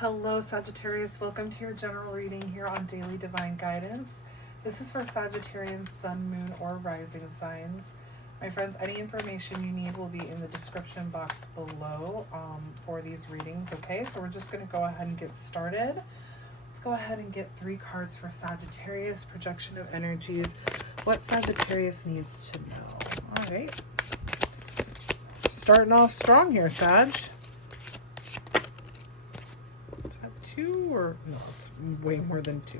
Hello, Sagittarius. Welcome to your general reading here on Daily Divine Guidance. This is for Sagittarian, Sun, Moon, or Rising signs. My friends, any information you need will be in the description box below for these readings, okay? So we're just going to go ahead and get started. Let's go ahead and get 3 cards for Sagittarius, projection of energies, what Sagittarius needs to know. All right. Starting off strong here, Sag. Two or no, it's way more than 2.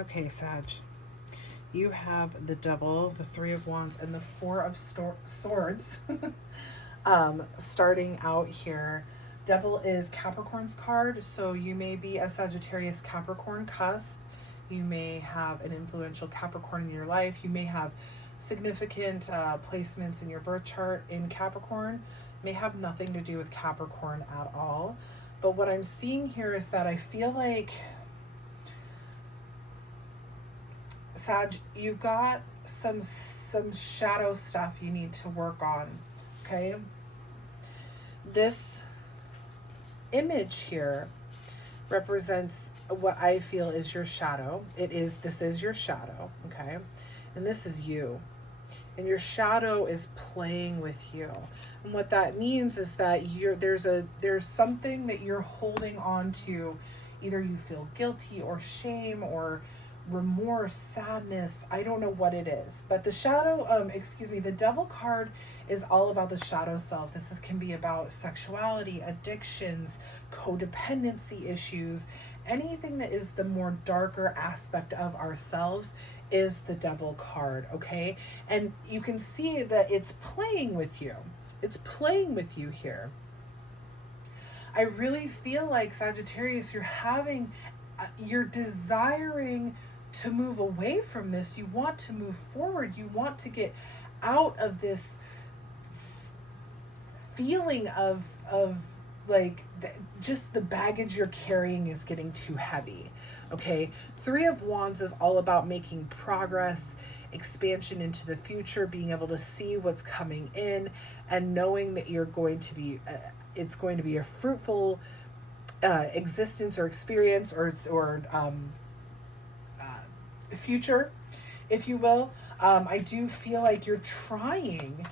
Okay, Sag. You have the Devil, the 3 of Wands, and the 4 of Swords starting out here. Devil is Capricorn's card, so you may be a Sagittarius Capricorn cusp. You may have an influential Capricorn in your life. You may have significant placements in your birth chart in Capricorn. May have nothing to do with Capricorn at all. But what I'm seeing here is that I feel like Sag, you've got some shadow stuff you need to work on, okay? This image here represents what I feel is your shadow. This is your shadow, okay? And this is you. And your shadow is playing with you. And what that means is that there's something that you're holding on to. Either you feel guilty or shame or remorse, sadness, I don't know what it is, but the shadow, the Devil card is all about the shadow self. Can be about sexuality, addictions, codependency issues, anything that is the more darker aspect of ourselves is the Devil card, okay? And you can see that it's playing with you. It's playing with you here. I really feel like, Sagittarius, you're desiring to move away from this. You want to move forward. You want to get out of this feeling of like just the baggage you're carrying is getting too heavy. Okay, 3 of Wands is all about making progress, expansion into the future, being able to see what's coming in, and knowing that you're going to be it's going to be a fruitful existence or experience or future, if you will. I do feel like you're trying.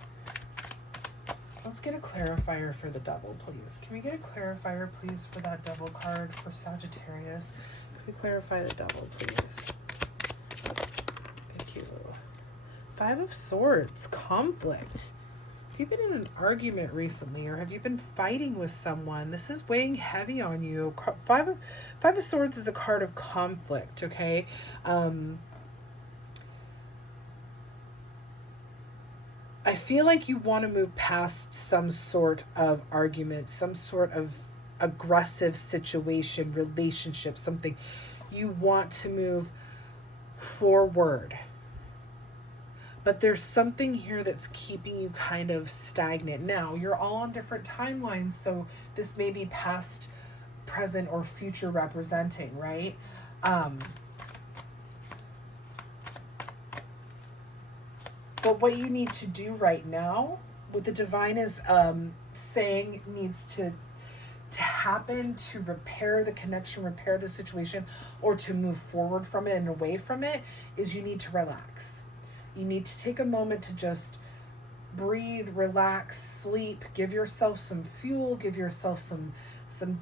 Let's get a clarifier for the Devil, please. Can we get a clarifier, please, for that Devil card for Sagittarius? Can we clarify the Devil, please? Thank you. 5 of Swords, conflict. Have you been in an argument recently, or have you been fighting with someone? This is weighing heavy on you. Five of Swords is a card of conflict, okay? I feel like you want to move past some sort of argument, some sort of aggressive situation, relationship, something. You want to move forward. But there's something here that's keeping you kind of stagnant. Now, you're all on different timelines, so this may be past, present, or future representing, right? But what you need to do right now, what the Divine is saying needs to happen to repair the connection, repair the situation, or to move forward from it and away from it, is you need to relax. You need to take a moment to just breathe, relax, sleep, give yourself some fuel, give yourself some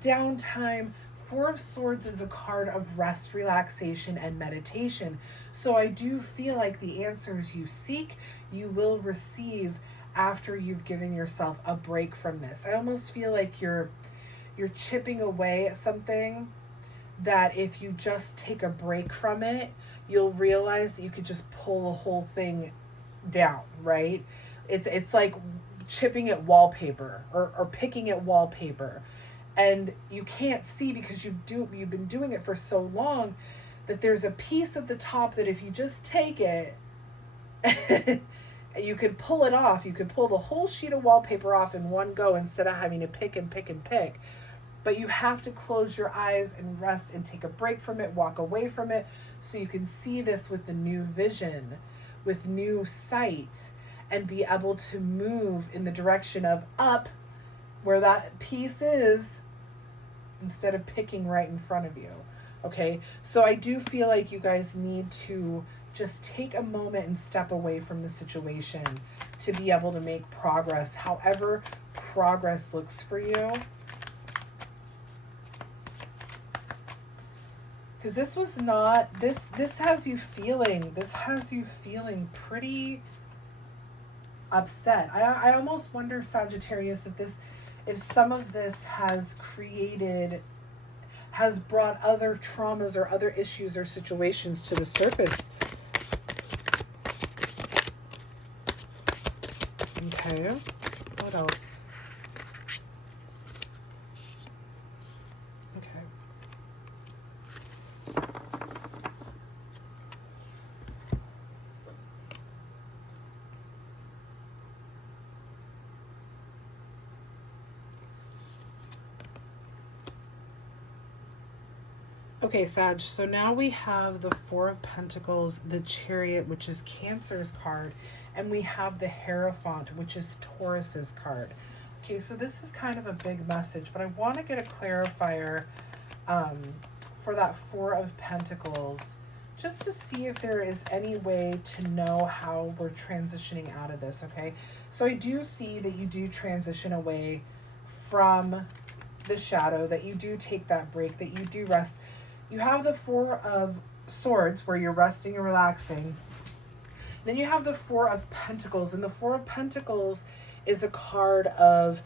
downtime. 4 of Swords is a card of rest, relaxation, and meditation. So I do feel like the answers you seek, you will receive after you've given yourself a break from this. I almost feel like you're chipping away at something that if you just take a break from it, you'll realize that you could just pull the whole thing down, right? It's like chipping at wallpaper or picking at wallpaper. And you can't see because you've been doing it for so long that there's a piece at the top that if you just take it, You could pull it off. You could pull the whole sheet of wallpaper off in one go instead of having to pick and pick and pick. But you have to close your eyes and rest and take a break from it, walk away from it, so you can see this with the new vision, with new sight, and be able to move in the direction of up where that piece is instead of picking right in front of you. Okay, so I do feel like you guys need to just take a moment and step away from the situation to be able to make progress, however progress looks for you. Because this was not, this has you feeling pretty upset. I almost wonder, Sagittarius, if some of this has brought other traumas or other issues or situations to the surface. Okay, what else? Okay. Okay, Sag, so now we have the Four of Pentacles, the Chariot, which is Cancer's card, and we have the Hierophant, which is Taurus's card. Okay, so this is kind of a big message, but I want to get a clarifier for that Four of Pentacles, just to see if there is any way to know how we're transitioning out of this, okay? So I do see that you do transition away from the shadow, that you do take that break, that you do rest. You have the Four of Swords where you're resting and relaxing. Then you have the Four of Pentacles, and the Four of Pentacles is a card of,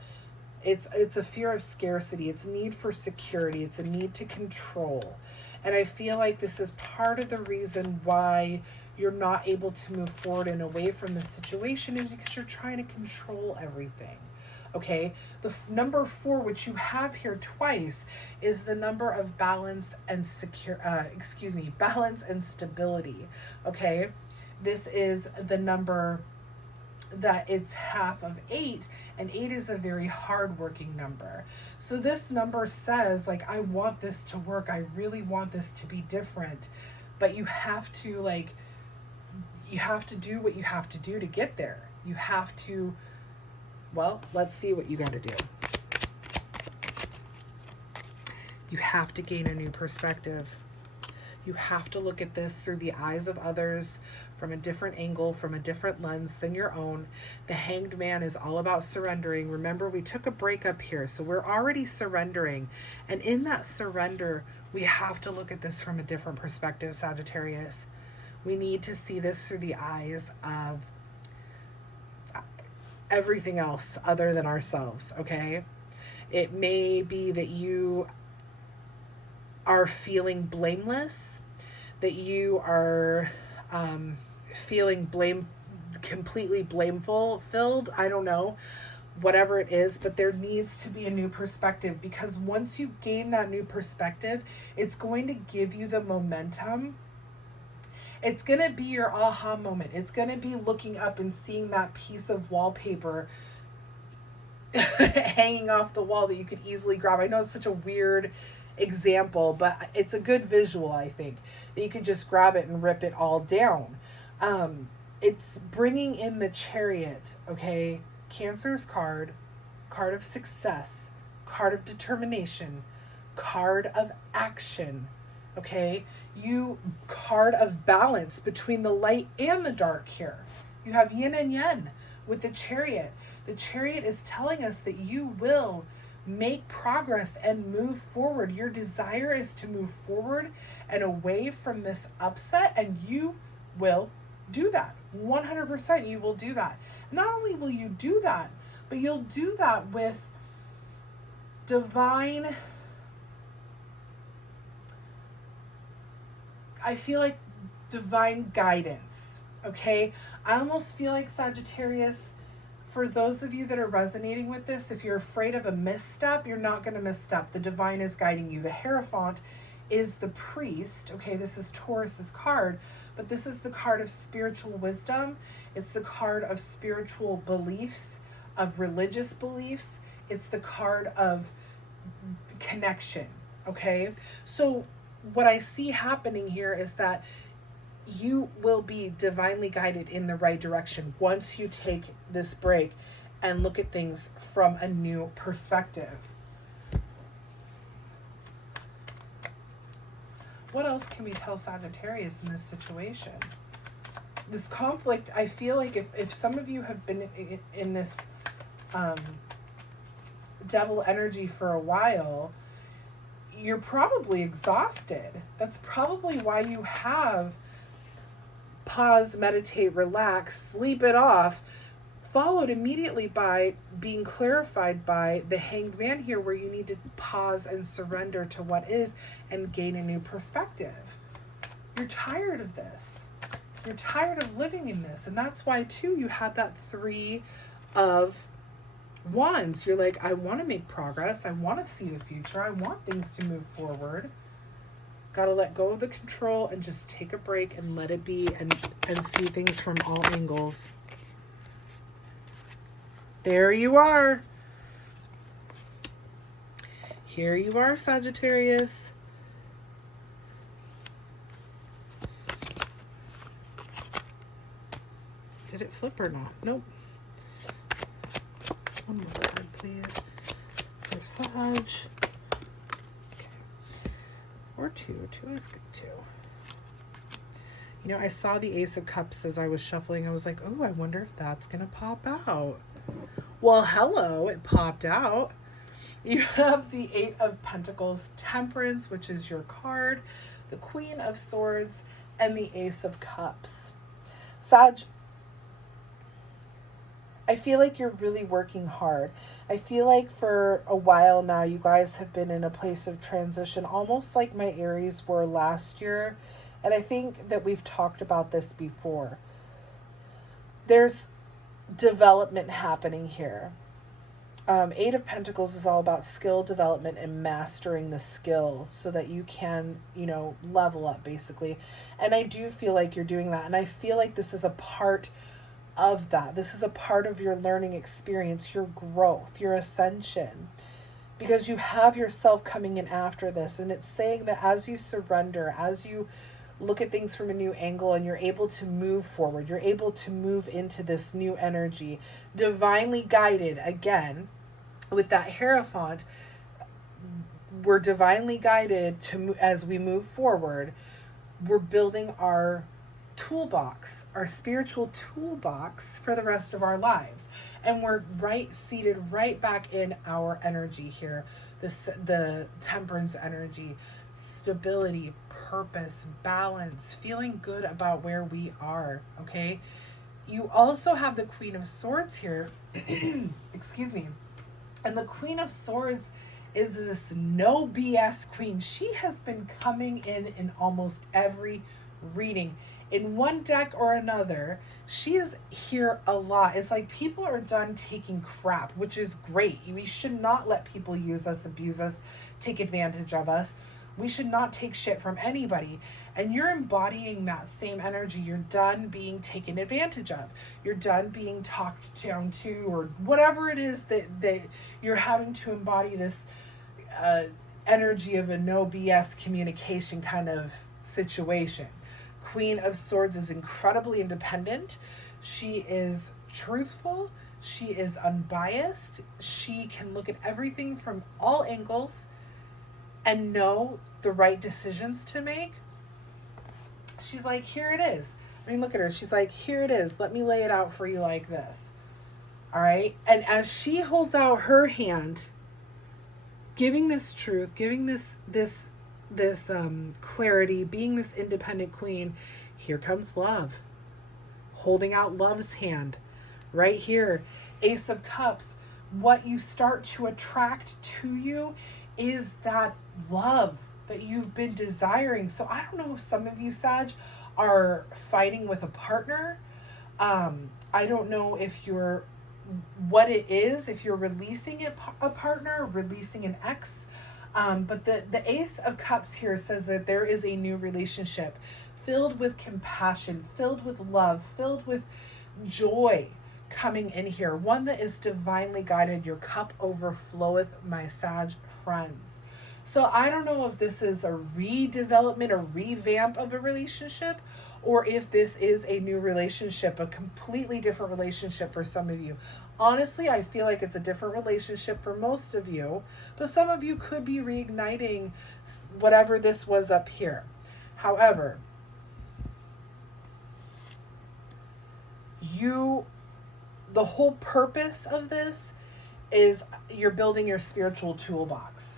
it's a fear of scarcity. It's a need for security. It's a need to control. And I feel like this is part of the reason why you're not able to move forward and away from the situation, is because you're trying to control everything. Okay, the number 4, which you have here twice, is the number of balance and balance and stability. Okay, this is the number that it's half of 8, and 8 is a very hardworking number. So this number says, like, I want this to work. I really want this to be different, but you have to do what you have to do to get there. You have to, well, let's see what you got to do. You have to gain a new perspective. You have to look at this through the eyes of others, from a different angle, from a different lens than your own. The Hanged Man is all about surrendering. Remember, we took a break up here, so we're already surrendering. And in that surrender, we have to look at this from a different perspective, Sagittarius. We need to see this through the eyes of everything else other than ourselves, okay? It may be that you are feeling blameless, that you are feeling completely blameful filled. I don't know, whatever it is, but there needs to be a new perspective, because once you gain that new perspective, it's going to give you the momentum. It's going to be your aha moment. It's going to be looking up and seeing that piece of wallpaper hanging off the wall that you could easily grab. I know it's such a weird example, but it's a good visual, I think, that you could just grab it and rip it all down. It's bringing in the Chariot, okay? Cancer's card of success, card of determination, card of action, okay? Card of balance between the light and the dark here. You have yin and yang with the Chariot. The Chariot is telling us that you will make progress and move forward. Your desire is to move forward and away from this upset, and you will do that. 100% you will do that. Not only will you do that, but you'll do that with divine, I feel like divine guidance, okay? I almost feel like, Sagittarius, for those of you that are resonating with this, if you're afraid of a misstep, you're not going to misstep. The divine is guiding you. The Hierophant is the priest, okay? This is Taurus's card, but this is the card of spiritual wisdom. It's the card of spiritual beliefs, of religious beliefs. It's the card of connection, okay? So what I see happening here is that you will be divinely guided in the right direction once you take this break and look at things from a new perspective. What else can we tell Sagittarius in this situation? This conflict, I feel like if some of you have been in this devil energy for a while, you're probably exhausted. That's probably why you have pause, meditate, relax, sleep it off, followed immediately by being clarified by the Hanged Man here, where you need to pause and surrender to what is and gain a new perspective. You're tired of this. You're tired of living in this. And that's why, too, you had that 3 of Wands. You're like, I want to make progress. I want to see the future. I want things to move forward. Got to let go of the control and just take a break and let it be and see things from all angles. There you are. Here you are, Sagittarius. Did it flip or not? Nope. One more card, please. For Sag. Okay. Or 2. 2 is good, too. You know, I saw the Ace of Cups as I was shuffling. I was like, oh, I wonder if that's going to pop out. Well, hello, it popped out. You have the 8 of Pentacles, Temperance, which is your card, the Queen of Swords, and the Ace of Cups. Sag, I feel like you're really working hard. I feel like for a while now, you guys have been in a place of transition, almost like my Aries were last year. And I think that we've talked about this before. There's development happening here. 8 of Pentacles is all about skill development and mastering the skill so that you can, level up, basically. And I do feel like you're doing that. And I feel like this is a part of that. This is a part of your learning experience, your growth, your ascension, because you have yourself coming in after this. And it's saying that as you surrender, as you look at things from a new angle and you're able to move forward, you're able to move into this new energy, divinely guided. Again, with that Hierophant, we're divinely guided to, as we move forward, we're building our toolbox, our spiritual toolbox for the rest of our lives. And we're seated right back in our energy here. The Temperance energy, stability, purpose, balance, feeling good about where we are. Okay. You also have the Queen of Swords here. Excuse me. And the Queen of Swords is this no BS queen. She has been coming in almost every reading. In one deck or another, she is here a lot. It's like people are done taking crap, which is great. We should not let people use us, abuse us, take advantage of us. We should not take shit from anybody. And you're embodying that same energy. You're done being taken advantage of. You're done being talked down to, or whatever it is that you're having to embody this energy of a no BS communication kind of situation. Queen of Swords is incredibly independent. She is truthful. She is unbiased. She can look at everything from all angles and know the right decisions to make. She's like, here it is. I mean, look at her. She's like, here it is. Let me lay it out for you like this. All right. And as she holds out her hand, giving this truth, giving this clarity, being this independent queen, here comes love, holding out love's hand right here. Ace of Cups. What you start to attract to you is that love that you've been desiring. So I don't know if some of you, Sag, are fighting with a partner. I don't know if you're, what it is, if you're releasing a partner, releasing an ex. But the Ace of Cups here says that there is a new relationship filled with compassion, filled with love, filled with joy coming in here. One that is divinely guided. Your cup overfloweth, my Sag friends. So I don't know if this is a redevelopment, a revamp of a relationship, or if this is a new relationship, a completely different relationship for some of you. Honestly, I feel like it's a different relationship for most of you, but some of you could be reigniting whatever this was up here. However, the whole purpose of this is you're building your spiritual toolbox.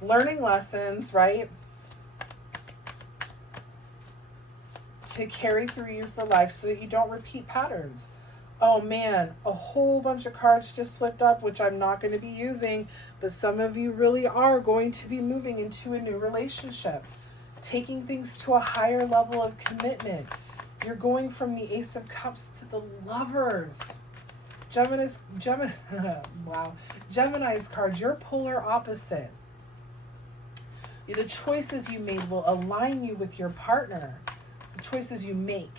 Learning lessons, right? To carry through you for life so that you don't repeat patterns. Oh man, a whole bunch of cards just slipped up, which I'm not going to be using, but some of you really are going to be moving into a new relationship, taking things to a higher level of commitment. You're going from the Ace of Cups to the Lovers. Wow. Gemini's card, you're polar opposite. The choices you made will align you with your partner. The choices you make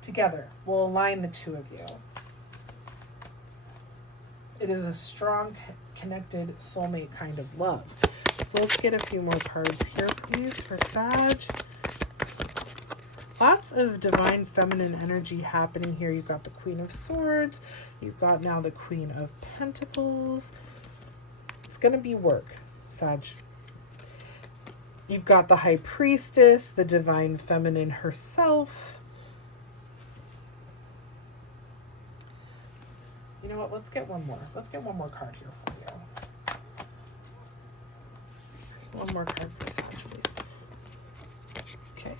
together will align the two of you. It is a strong, connected soulmate kind of love. So let's get a few more cards here, please, for Sag. Lots of divine feminine energy happening here. You've got the Queen of Swords. You've got now the Queen of Pentacles. It's going to be work, Sag. You've got the High Priestess, the divine feminine herself. You know what? Let's get one more. Let's get one more card here for you. One more card for Sag, please. Okay.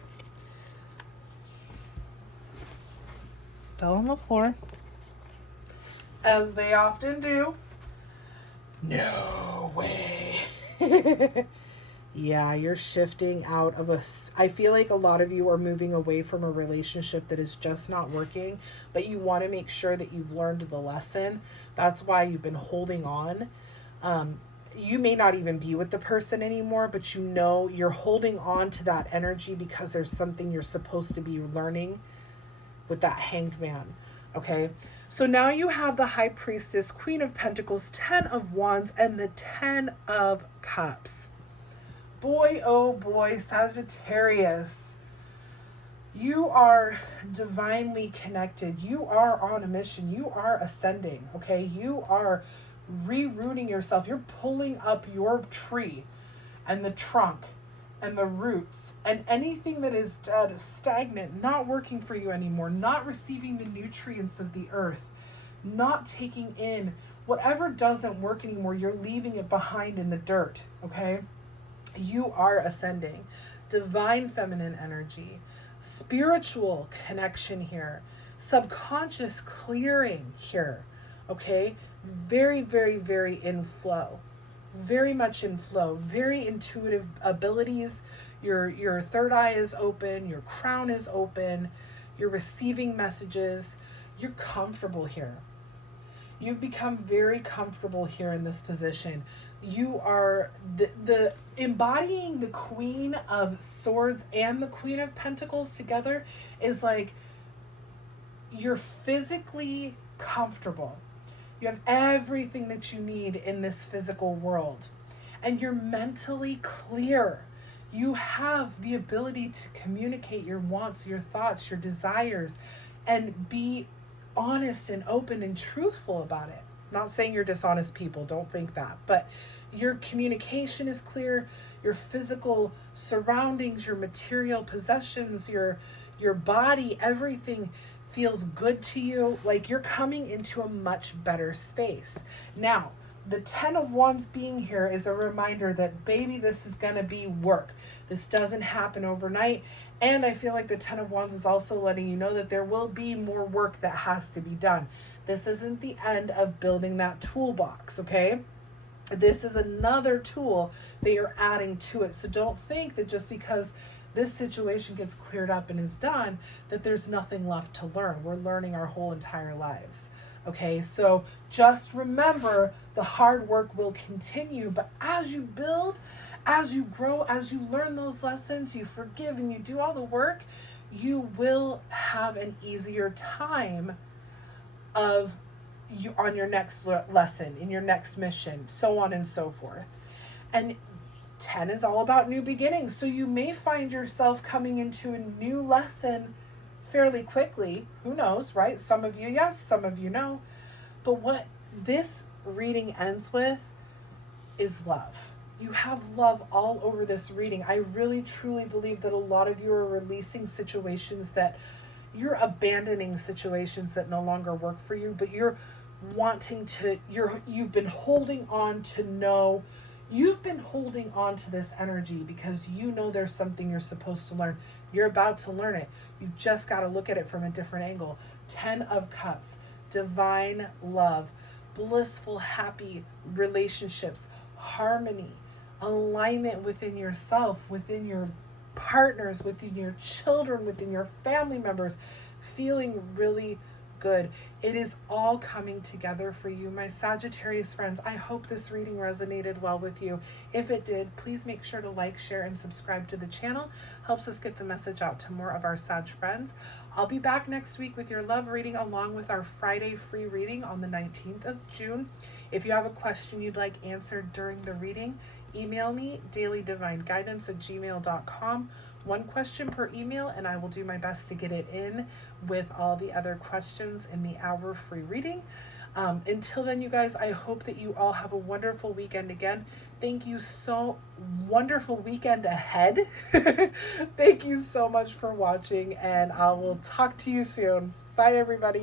Fell on the floor, as they often do. No way. Yeah, you're shifting out of I feel like a lot of you are moving away from a relationship that is just not working, but you want to make sure that you've learned the lesson. That's why you've been holding on. You may not even be with the person anymore, but you know you're holding on to that energy because there's something you're supposed to be learning with that Hanged Man. Okay, so now you have the High Priestess, Queen of Pentacles, 10 of Wands, and the 10 of Cups. Boy, oh boy, Sagittarius, you are divinely connected. You are on a mission. You are ascending, okay? You are rerouting yourself. You're pulling up your tree and the trunk and the roots and anything that is dead, stagnant, not working for you anymore, not receiving the nutrients of the earth, not taking in whatever doesn't work anymore. You're leaving it behind in the dirt, okay? You are ascending. Divine feminine energy, spiritual connection here, subconscious clearing here, okay? Very, very, very in flow. Very much in flow. Very intuitive abilities. Your third eye is open. Your crown is open. You're receiving messages. You're comfortable here. You've become very comfortable here in this position. You are the embodying the Queen of Swords and the Queen of Pentacles together is like you're physically comfortable. You have everything that you need in this physical world, and you're mentally clear. You have the ability to communicate your wants, your thoughts, your desires, and be honest and open and truthful about it. I'm not saying you're dishonest people, don't think that, but your communication is clear, your physical surroundings, your material possessions, your body, everything feels good to you. Like you're coming into a much better space. Now, the 10 of Wands being here is a reminder that, baby, this is going to be work. This doesn't happen overnight. And I feel like the 10 of Wands is also letting you know that there will be more work that has to be done. This isn't the end of building that toolbox, okay? This is another tool that you're adding to it. So don't think that just because this situation gets cleared up and is done, that there's nothing left to learn. We're learning our whole entire lives. Okay, so just remember the hard work will continue, but as you build, as you grow, as you learn those lessons, you forgive and you do all the work, you will have an easier time of you on your next lesson, in your next mission, so on and so forth. And 10 is all about new beginnings. So you may find yourself coming into a new lesson fairly quickly. Who knows, right? Some of you, yes, some of you, no. But what this reading ends with is love. You have love all over this reading. I really, truly believe that a lot of you are releasing situations that you're abandoning, situations that no longer work for you, but you've been holding on to know. You've been holding on to this energy because you know there's something you're supposed to learn. You're about to learn it. You just got to look at it from a different angle. 10 of Cups, divine love, blissful, happy relationships, harmony, alignment within yourself, within your partners, within your children, within your family members, feeling really good. It is all coming together for you, my Sagittarius friends. I hope this reading resonated well with you. If it did, please make sure to like, share, and subscribe to the channel. Helps us get the message out to more of our Sag friends. I'll be back next week with your love reading, along with our Friday free reading on the 19th of June. If you have a question you'd like answered during the reading, email me, dailydivineguidance@gmail.com. One question per email, and I will do my best to get it in with all the other questions in the hour free reading. Until then, you guys, I hope that you all have a wonderful weekend again. Thank you so wonderful weekend ahead. Thank you so much for watching, and I will talk to you soon. Bye, everybody.